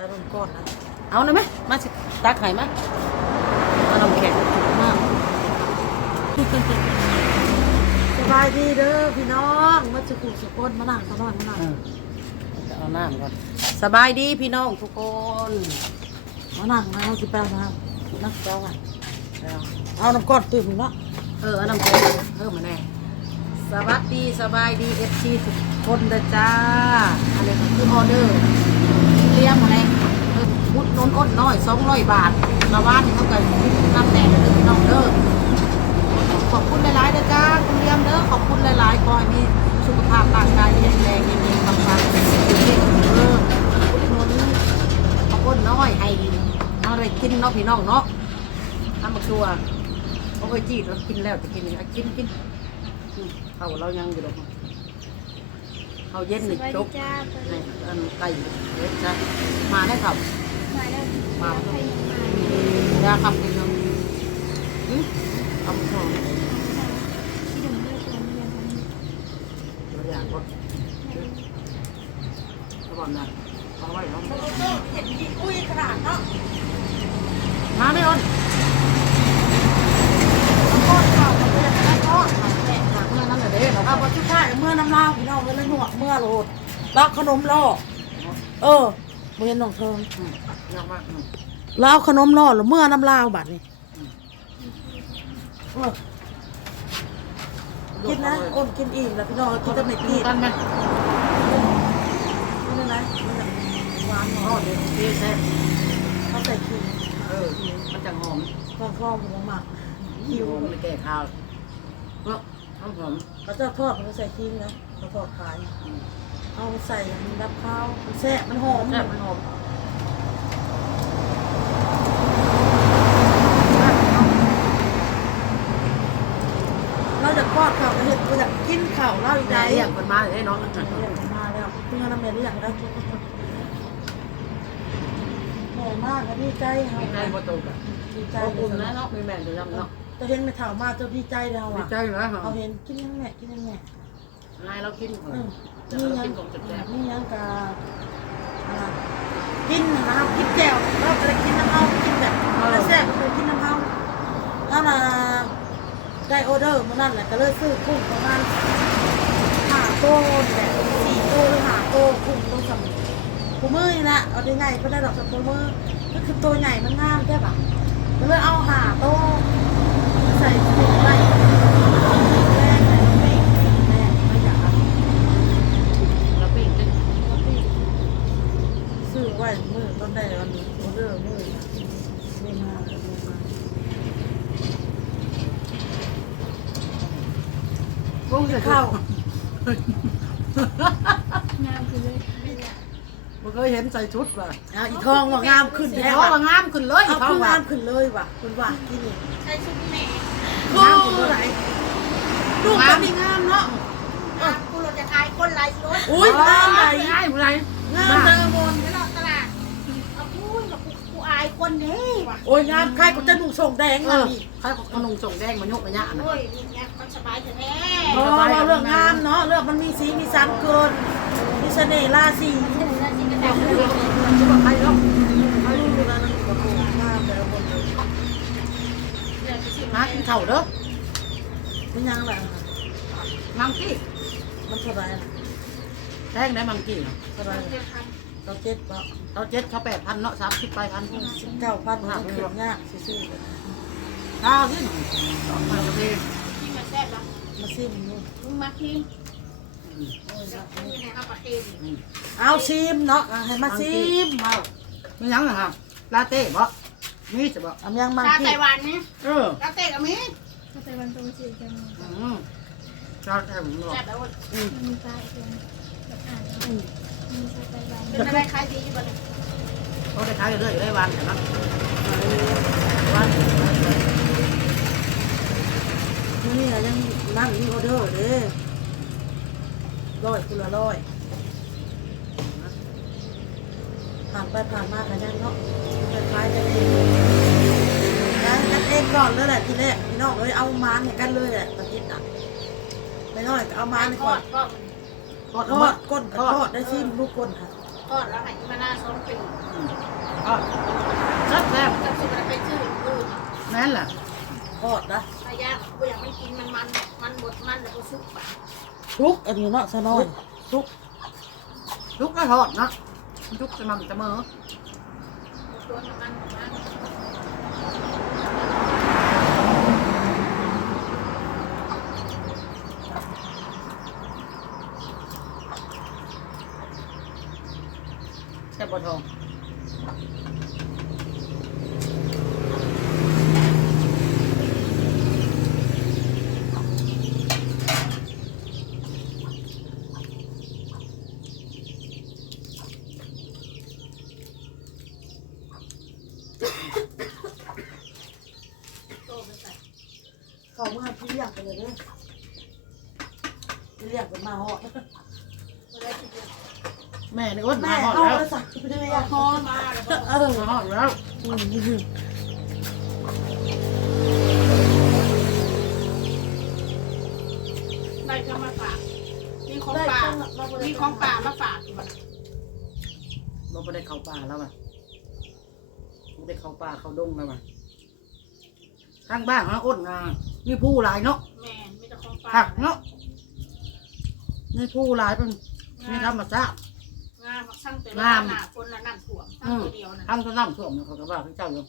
ไปลงก้อนนะ เอานะไหมมาสิตักไข่มาเอาน้ำแข็งจุกมากสบายดีเด้อพี่น้องมาสุขุมสุขคนมานั่งตะนอนมานั่งเออเอาน้ำก่อนสบายดีพี่น้องทุกคนมานั่งนะเอาสิแป้งนะครับนักเจ้าอะเอาเอาน้ำก้อนตื่นเนาะเออเอาน้ำแข็งเพิ่มมาแน่สวัสดีสบายดีเอฟซีทุกคนเด้อจ้าอะไรก็คือออเดอร์ เลี้ยงมาแน่เออพุดน้นอ้นน้อยสองร้อยบาทมาบ้านนี่เขาก็น้ำแดงเด้อพี่น้องเด้อขอบคุณหลายๆนะจ้าคุณเลียมเด้อขอบคุณหลายๆขอให้มีสุขภาพร่างกายแข็งแรงเย็นๆปังๆเก่งๆเออคุณหนุนขอบคุณน้อยให้อะไรกินเนาะพี่น้องเนาะทำบักตัวโอ้ยจีดเรากินแล้วจะกินอีกอะกินกินเขาเรายังอยู่ดอก เขาเย็นหนึ่งสวัสจดีกจ้าในอันไก่เล็กจ้ะมาได้ครับมาแล้วมาใครยังมายาคำกินเนาะอืมคำสองที่ดึงเลือดตัวเมียคนนี้ตัวอย่างก็ก่อนนะเอาไว้เนาะเห็นกี่อุ้ยขนาดเนาะมาไม่ออน ก้อนเข่ามันจะได้ก้อน แม่หาเมื่อนั้นแหละเด้เรา เอาไปชุดท้ายเมื่อ น้ำลาวพี่น้องเมื่อละหนวกเมื่อโหลดรักขนมล่อเออเมื่อน้องเทิงยากมากลาวขนมล่อหรือเมื่อน้ำลาวบัดนี่เออกินนะอ้นกินอิ่มแล้วพี่น้องกินกับเม็ดกิกีนดกันไหมนี่นะหวานหอ๋ออมเดี๋ยวพี่แซ่บเขาใส่ขิงเออ มันจะหอมข้าวข้าวหมูหมักหิวไม่แก่ข้าวเนาะ หอมหอมเขาจะทอดมันก็ใส่ขิงนะเขาทอดขาย เอาใส่มันรับข้าวมันแซ่บมันหอมแซ่บมันหอมเราจะทอดข้าวเราเห็ดเราอยากกินข้าวเราอีกได้ได้อย่างคนมาเลยเนาะเรียกมาแล้วเพื่อนน้ำเมลี่อย่างได้เหนื่อยมากนะดีใจเฮามีใครมาตกอะดีใจขอบเลคุณยนะเนาะมีแม่จะยำเนาะ จะเห็นไม่เท่ามากจะดีใจเราดีอะใจแล้วเอาเห็นกินยังไงกินยังไงนายเรากินเออจะนี่เรายังกินของแซ่บนี่ยังกากินนะกินแก้วเราจะกินน้ำเฮากินแบบแล้วแซ่บก็คือกินน้ำเฮาถ้ามาได้ออเดอร์มานั่นแหละก็เลยซื้อกุ้งประมาณห้าโต้แบบสี่โต้หรือห้าโต้กุ้งต้องสำกูมือนี่นะเอาได้ไงก็ได้ดอกสับกูมือก็คือตัวใหญ่มันงามใช่ปะก็เลยเอาห้าโต้ ใส่ถุงไปแม่แม่แม่แม่ไม่อยากเอาเป่งกินซื้อไว้มือต้นได้วันออเดอร์มือไม่มาไม่มาวงจะข้าเข้าว งามคือเลย มันเคยเห็นใส่ชุดป่ะอะอีทองว่างามขึ้นแล้แท้วว่ะว่างามขึ้นเลยเอาเขาคืองาว่ามขึ้นเลยว่ะคุณว่าที่นี่ใช้ชุดแม่งามขึ้นเลยลูกงาก็มมีมีงามเนาะกูเราจะทายคนไรรถอุ้ยงามไหนง่ายไรงามเจอบนไปรอตลาดเอาพูดกับกูกูอายคนนี้ว่ะโอ้ยงามใครก็จะหนุ่งส่งแดงเอนะอนี่ใครขนมส่งแดงมายกระยะนะ โอ้ยเนี่ยมันสบายแท้พอเราเรื่องงามเนาะเรื่องมันมีสีมีสันเกินมีเสน่ห์ราศีๆถึงแล้วสิกระแตกเลยใครเนาะเขาดูดูนะนั่นก็โอ้งามแต่ละคนเลยเดี๋ยวไปสิหากินเข่าเด้อมันยังแหละมังกี้มันเท่าไหรล่ะแท่งได้มังกี้เนาะเท่าไหรเราเจ็ดเนาะเราเจ็ดเขาแปดพันเนาะสามสิบไปพันสิบเก้าพันมันขึ้นยากซื่อข้าวที่สองพันกว่าเพลงที่มันแซ่บแล้วๆมาซิมนี่มึงมาพิม เขาประเคนเอาซิมเนาะอะให้มาซิมเอาไม่ยั้งเหรอครับลาเต้บ่มีจะบ่เอายังมังชาคีไต้หวันนี่เออชาเต้กับมีถ้าไปวันตรงจีกันอืมลาเต้ผมบอกแซ่บแล้วมันมีปลาอีกอย่างแบบอ่านแล้วมีสไตล์บ้านเป็นอะไรขายดีอยู่บ่เนี่ยเขาได้ขายเรื่อยๆได้วันเห็นไหมวันนี่นะยังนั่งมีออเดอร์เด้ ร้อยคุณละร้อยผ่านไปผ่านมากันยังเนาะคล้ายๆกันเองนะกันเองก่อนเลยแหละทีแรกพี่น้องเอ้ยเอามานให้กันเลยแหละตะกิดอะไม่น้อยก็เอามานให้ทก่ออนดก็ทอดทอดก้นกับทอดได้ซิมลูกก้นค่ะทอดแล้วให้มาหน้าสองปีอืมทอดแซ่บแซ่บจะสิมันไปชื่ออื่นแม่นล่ะทอดนะระยะกูอยากมันกินมันมันมันบดมันแล้วก็ซุปปะ ทุกอันนี้เนาะซะน้อยทุกทุกก็ทอดเนาะทุกสม่ำเมอตันมันมันแซ่บบ่ทอง เขาเมื่อพี่เรียกไปเลยเด้อพี่เรียกกันมาเหาะแม่นี่อ้นแม่มาหอดเอาแล้วแล้วสั่งไปเลยอะพอมาแล้วก็เออมาหอดแล้วอืมได้ก็มาฝากมีของป่ามีของป่ามาฝากอยู่บ่เราไม่ได้เข้าป่าแล้วอะไม่ได้เข้าป่าเข้าดงแล้วอะข้างบ้านเขาอ้นงานี่ ผู้หลายเนาะแม่มีแต่ของป่าผักเนาะนี่ผู้หลายเป็นนี่ธรรมชาติ งามสั่งแต่งาม หน้าคนละน้ำถ่วมสั่งตัวเดียวน่ะทำก็น้ำท่วมเขาก็ว่าพระเจ้าอยู่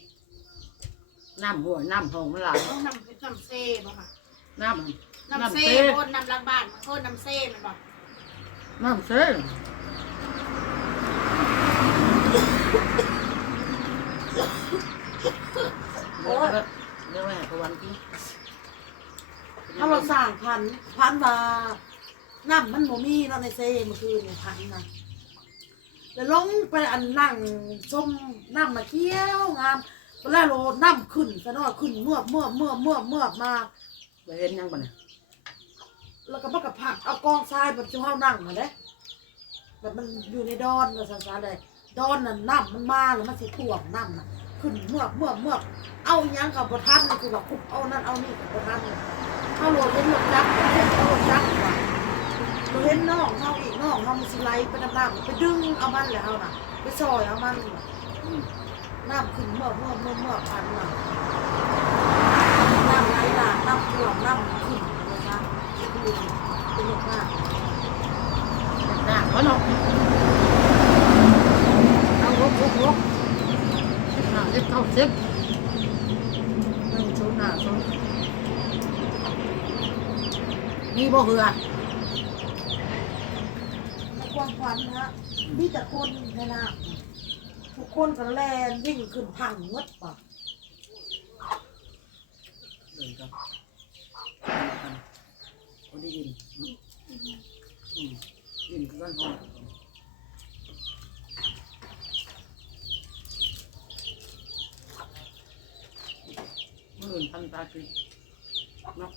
น้ำหัวน้ำหงมันหลายต้องน้ำเพชรน้ำเซ่บ่ค่ะน้ำ น้ำน้ำเซ่เซ่ คนน้ำล้างบ้านมันคนน้ำเซ่มันบ่น้ำเซ่เดี๋ยวเดี๋ยวแม่พวันที่ ถ้าเราสั่งพันพันมาน้ำมันโมมีเนาะในเซ่เมื่อคืนเนี่ยพันนะแล้วลงไปอันนั่งชมน้ำมาเที่ยวงามเวลาโลน้ำขึ้นซะเนาะขึ้นเมื่อเมื่อเมื่อเมื่อเมื่อมาไปเห็นยังบ่เนี่ยแล้วก็มันก็ผักเอากองทรายแบบที่เขานั่งมาเด้แบบมันอยู่ในดอนก็สาๆเลยดอนน่ะน้ำมันมาแล้วมันสิท่วมน้ำน่ะขึ้นเมื่อเมื่อเมื่อเอาอิหยังกับประทันนี่คือแบบคุบเอานั่นเอานี่กับประทัน เอาโหลดเห็นหลดจักเห็นเอาโหลดจักว่ะเราเห็นน้องเขาอีกน้องเขามันสิไหลไปน้ำๆไปดึงเอามันแหละเอาน่ะ ไปซอยเอามันน่น้ำขึ้นเมื่อเมื่อเมื่อเมื่อพันน่ะน้ำไหลหลากน้ำท่วมน้ำขึ้นเลยนะคือเป็นอย่างมาก น้ำเขาเนาะเอาลุกลุกลุกสิบห้าสิบเก้าสิบหนึ่งศูนย์ห้าศูนย์ มีบ่เหือในความฝันนะฮะมีแต่คนในน้ำทุกคนก็แลนวิ่งขึ้นพังหมดป่ะเดินครับเขาได้ยินอืมอืมยินกันห้องมื่ออื่นทำตาคือเนาะ